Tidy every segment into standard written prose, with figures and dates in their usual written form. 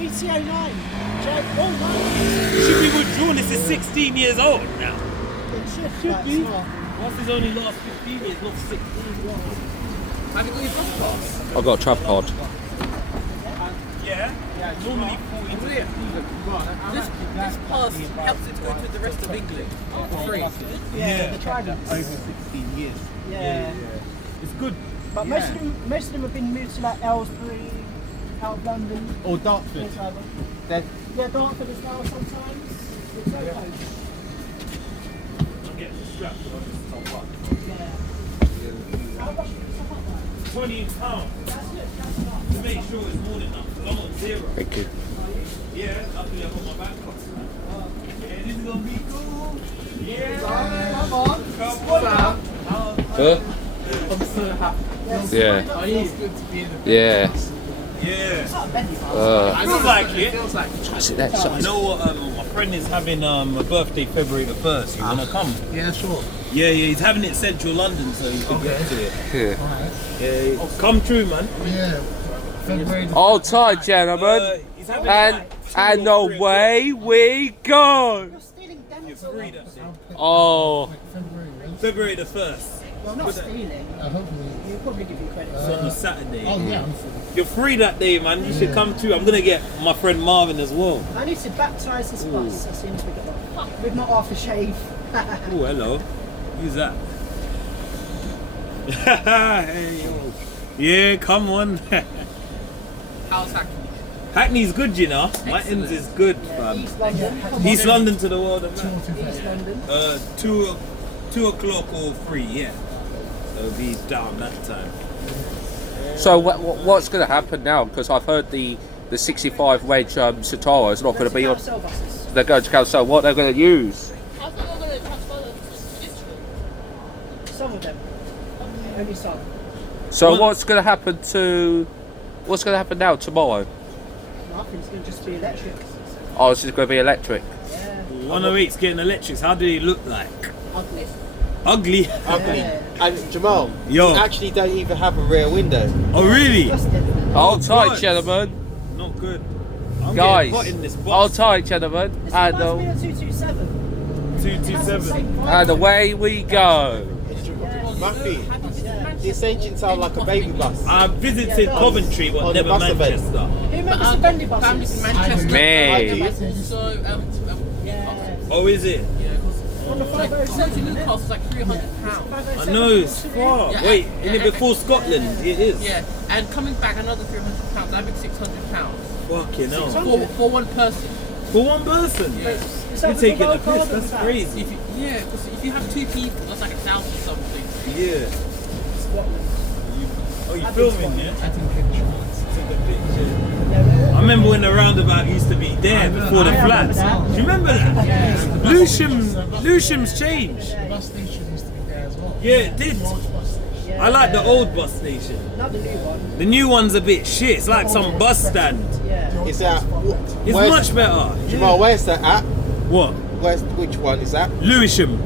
BT09. Oh, no. You should be withdrawn. This is 16 years old now. It should be. be. What's his only last 15 years, not 16 years. Have you got your bus pass? I've got a tripod. Yeah? Normally 40. This pass helps it to go to the rest of England for free. Yeah, the Tridents. Over 16 years. Yeah. It's good. But most of them have been moved to like Aylesbury, out of London. Or Dartford. Yeah, Dartford as well sometimes. It's so close. I'm getting the strap on this top one. Yeah. How much is stuff like that? £20. That's good, that's enough. To make sure it's more than enough. I'm on zero. Thank you. Yeah, luckily I've got my back cost. Yeah, this is gonna be cool. Yeah. Come on. Huh? I'm so happy. Yeah. Oh, it's good to be in the Yeah. Yeah. Uh, Feels like it. feels like try to sit there. You know what? My friend is having a birthday February the 1st. You wanna come? yeah, sure. Yeah, he's having it in central London, so you can get to it. Yeah. Yeah, come true, man. Yeah. February. Hold tight, gentlemen. He's having And away we go. You're stealing them. You're free that day. Oh. February the 1st. Well, not stealing. Hopefully. You'll probably give you credit. It's on a Saturday. Oh yeah. I'm free. You're free that day, man. You should come too. I'm gonna get my friend Marvin as well. I need to baptise this bus as soon as we get one. With my aftershave. Oh, hello. Who's that? Hey, yo. Yeah, come on. How's Hackney? Hackney's good, you know. My ends is good, fam. East London. East London to the world of man. East London. 2 o'clock or 3, yeah. So it'll be down that time. So what's going to happen now? Because I've heard the 65 wedge Citaro is not going to be on. Carousel buses. They're going to cancel. What they're going to use? How's that going to transfer the district? Some of them. Only some. So Well- what's going to happen to? What's going to happen now tomorrow? Nothing's going to just be electric. Oh, it's just going to be electric. Yeah. 108's getting electrics. How do they look like? Ugly. Ugly. Ugly. Yeah. And Jamal, Yo. you actually don't even have a rear window. Oh, really? Disgusting. Hold tight, God. gentlemen. Not good. I'm Guys, getting hot in this hold box. tight, gentlemen. This And reminds me of 227. 227. and away we go. Matthew, this engine sounds like a baby bus. I visited Coventry, but On the never bus event. Manchester. Who remembers the bendy Family buses? from Manchester. Me. Also, Yeah. Oh, is it? On the like, 507, Newcastle was like £300. I know it's far. Yeah, Wait, and- in it before Scotland? It is. Yeah, and coming back another £300. That'd be £600 Fucking hell. for one person. For one person? Yeah. Is that You're with taking the the gold card piss. or That's that? crazy. Because if you have 2 people, that's like 1,000 something. Yeah. Scotland. Oh, you filming, yeah? I think picture. Took a picture. Yeah, I remember when the roundabout used to be there before the I remember flats. that. Do you remember that? Lewisham's changed. The bus station used to be there as well. Yeah, it did. Large bus station. yeah. I like the old bus station. Not the new one. The new one's a bit shit. It's like some bus stand. Yeah. Is that? It's where's- much better. Jamal, where's that at? What? Which one is that? Lewisham.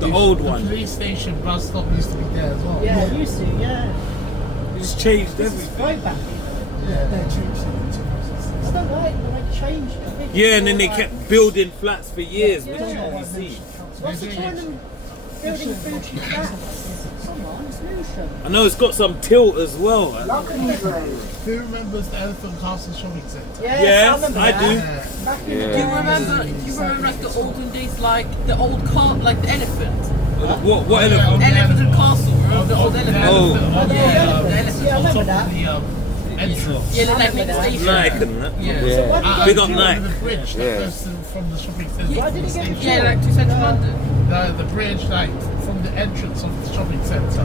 The old The one. police station bus stop used to be there as well. Yeah, it used to, yeah. It's changed This is everything. way back. Yeah, they changed it in 2006. I don't like the way they changed it. Yeah, and then they kept building flats for years, which you Yeah. see. What's the point of building food flats? Come on, it's Lewisham. I know it's got some tilt as well. Who remembers the Elephant Castle shopping centre? Yes, Yes, remember I that. do. Back in Yeah. the Do you day. remember like the olden days, like the old car, like the elephant? What elephant? Elephant and castle, remember the old elephant? Oh. Yeah, the Yeah, I elephant. remember that. The entrance. Yeah, like near the Yeah. station. Nike and that. Yeah. So why did Big they- up Do you remember Nike. the bridge that Yeah. goes from the shopping centre Why to did the it get station? Yeah, like to central London. The bridge, like from the entrance of the shopping centre,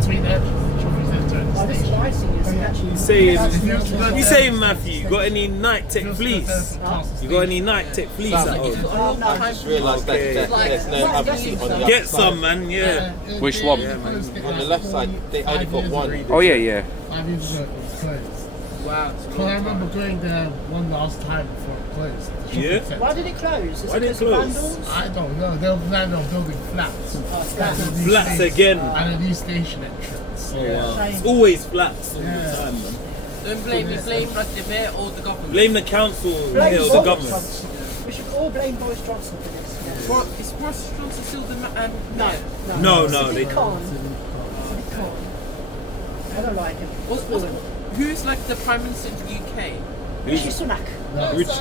between the entrance of the shopping centre and Oh, the this station. lighting is actually. You saying, If you was to go you there- saying Matthew, you got any Night Tech if you was to go to fleece? Elephant Castle You got any Night Tech fleece at It's home? got a long time. I just realised Okay. that there's no other seat on the Get other side. some, man, yeah. Which one? On the left side, they only got one. Oh yeah, yeah. 5 years ago, it was closed. Wow. Because I remember going there one last time before it closed. The shopping Yeah? centre. Why did it close? Is Why it did it because of close? vandals? I don't know. They were planning on building flats. flats. At the new Flats station- again. And a new station entrance. Oh, wow. It's always flats all the Yeah. time, man. Don't blame me, blame like the mayor or the government. Blame the council Blame or the Boris government. Johnson. We should all blame Boris Johnson for this. Yeah. But is Boris Johnson still the mayor? No, No, They they can't. I don't like him. Who's like the Prime Minister in the UK? Rishi Sunak.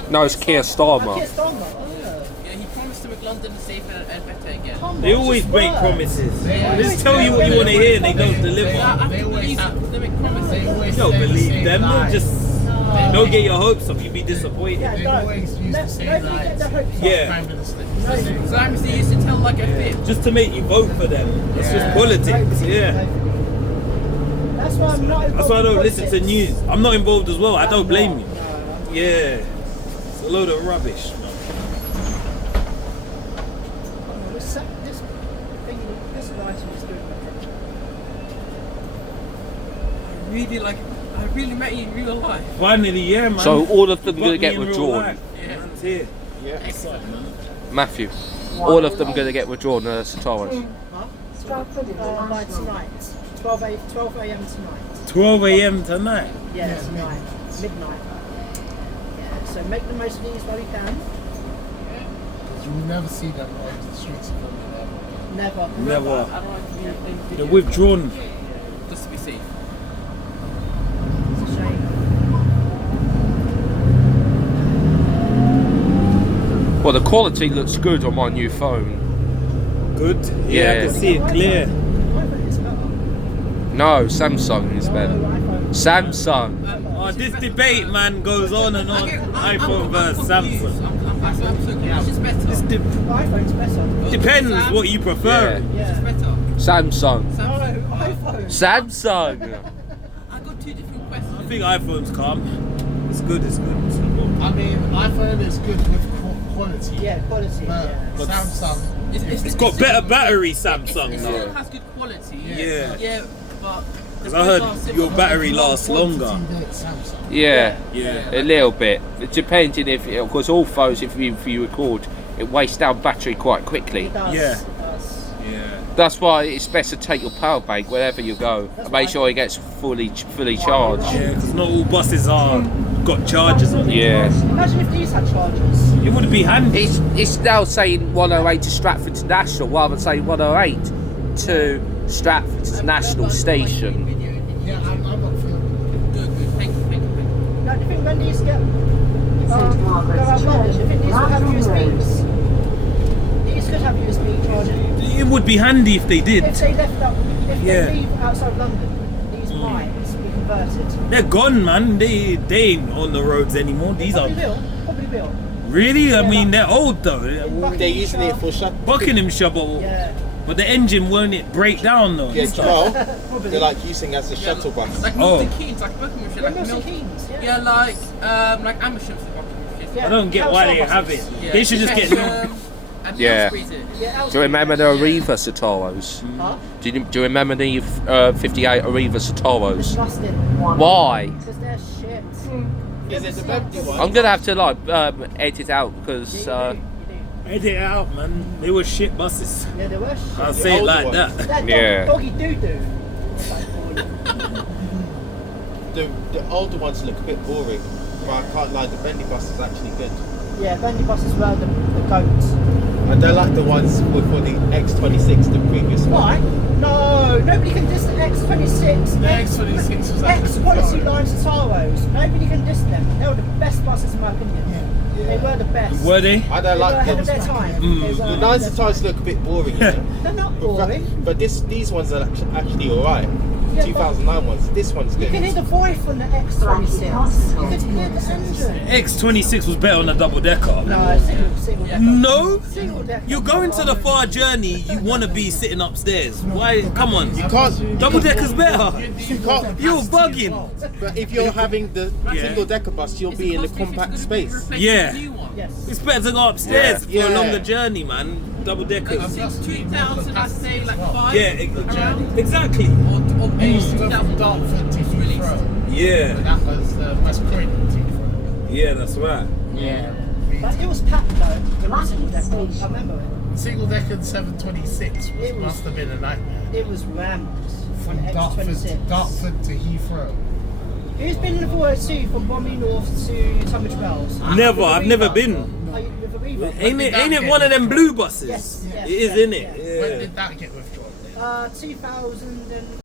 No, it's Keir Starmer. Keir Starmer. Oh, Yeah, he promised to make London safer and better again. come They on, always just break work. promises. They They always just tell you what you want to hear and they don't deliver. I They don't always believe have- they make promises. They always Don't say the believe same them. lie. Just don't get your hopes up. You'll be disappointed. Yeah, They no. always use the same Nobody lies. get their hopes up. Yeah. Prime Minister. Sometimes they used to tell like a fib. Just to make you vote for them. It's just Yeah. politics. Yeah. That's why I'm not involved That's why I in don't listen to politics. news. I'm not involved as well. I don't blame you. No. Yeah. It's a load of rubbish, man. This thing, this item is doing I really met you in real life. Finally, yeah, man. So all of them Got gonna me get in real withdrawn. life. Yeah. Man's here. Matthew, all of them gonna get withdrawn. Citaros. by tonight. 12 a.m. tonight. 12 a.m. tonight. Yeah, tonight. Midnight. Yeah, so make the most of these while you can. You will never see them on the streets of London. Never. Never. I don't like to be in They're video. withdrawn. Just to be safe. It's a shame. Well, the quality looks good on my new phone. Good. Yeah, I Yeah. can see it clear. iPhone is better. No, Samsung is better. iPhone. Samsung. Oh, this debate, man, goes on and on. iPhone versus Samsung. I'm so confused. It's better. This iPhone's better. depends what you prefer. Yeah. It's better. Samsung. No, iPhone. Samsung. I got two different questions. I think iPhone's calm. It's good. It's good. It's good. I mean, iPhone is good with quality. Yeah, quality. But Yeah. Samsung, It's got better battery, It Samsung still now. has good quality. Yeah. Yeah, but. Because I heard your battery lasts longer. Samsung. Yeah, Yeah. a little bit. It depends if, of course, all phones, if you record, it wastes down battery quite quickly. It does. Yeah. It does. Yeah. That's why it's best to take your power bank wherever you go and make sure it gets fully charged. Yeah, because not all buses are got chargers on it. Yeah. Imagine if these had chargers. It would be handy. It's now saying 108 to Stratford to National rather than saying 108 to Stratford to National Station. Yeah, I'm not feeling Good. Thank you. Now, do you think when these get go out long, do you think these will have USBs? These could have USB charging. It would be handy if they did. If they left up, if Yeah. they leave outside London, these might be converted. They're gone, man. They ain't on the roads anymore. These are Probably will. really. I mean, they're old though. They're using it for shut. Buckinghamshire, but the engine won't it break down though? Yeah, Jamal. Probably. They're like using as a shuttle bus. Like Oh. Milton Keynes, like Buckinghamshire, Yeah, like Milton Milton. Keynes, yeah. Yeah, like Amersham to Buckinghamshire. Yeah. I don't get why they Council have buses. it. Yeah. They should just get. And Yeah. Aylesbury's it. Yeah, Do you remember the Arriva Citaros? Huh? Do you remember the 58 Arriva Citaros? Disgusting. Why? Because they're shit. Is it the empty one? I'm gonna have to edit out because You do. Edit it out, man. They were shit buses. Yeah, they were shit. I'll say it older like ones. that. That Yeah. doggy doo-doo. The older ones look a bit boring, but I can't lie. The Bentley bus is actually good, Yeah, Bentley buses were the goats. and they're like the ones for the X26, the previous one. Why? No, nobody can diss the X26. The X26 was X quality line Citaros. Nobody can diss them. They were the best buses in my opinion. They were the best. Were they? I They don't were like ahead of them. their time. They were The ahead 9 of their Citaros time. look a bit boring, you know. They're not boring. But these ones are actually alright. Yeah, 2009 ones. This one's You good. can hear the voice from the X26. You could hear the engine. X26 was better on a double decker. No, single decker. No. Single decker. You're going to the far journey. You want to be sitting upstairs. Why? Come on. You can't. Double decker's better. You can't. You're bugging. But if you're having the single decker bus, you'll be in a compact space. Yeah. Yes. It's better to go upstairs Yeah. for a Yeah. longer journey, man. Double deckers. Since 2000, I say like 5. Yeah, exactly. Or I used to go from 2000. Dartford to Heathrow. Yeah, That was West Croydon to Heathrow. yeah, that's right. Yeah. But it was packed though. The single decker. I remember it. Single decker 726 It was- must have been a nightmare. It was rammed on From X26. Dartford to Heathrow. Who's been in the 402 from Bromley North to Tunbridge Wells? Never, I've never been. Oh, you've never either? Ain't it one of them blue buses? Yes, yes, It is, yes, isn't yes. it? When Yeah. did that get withdrawn then? 2000 and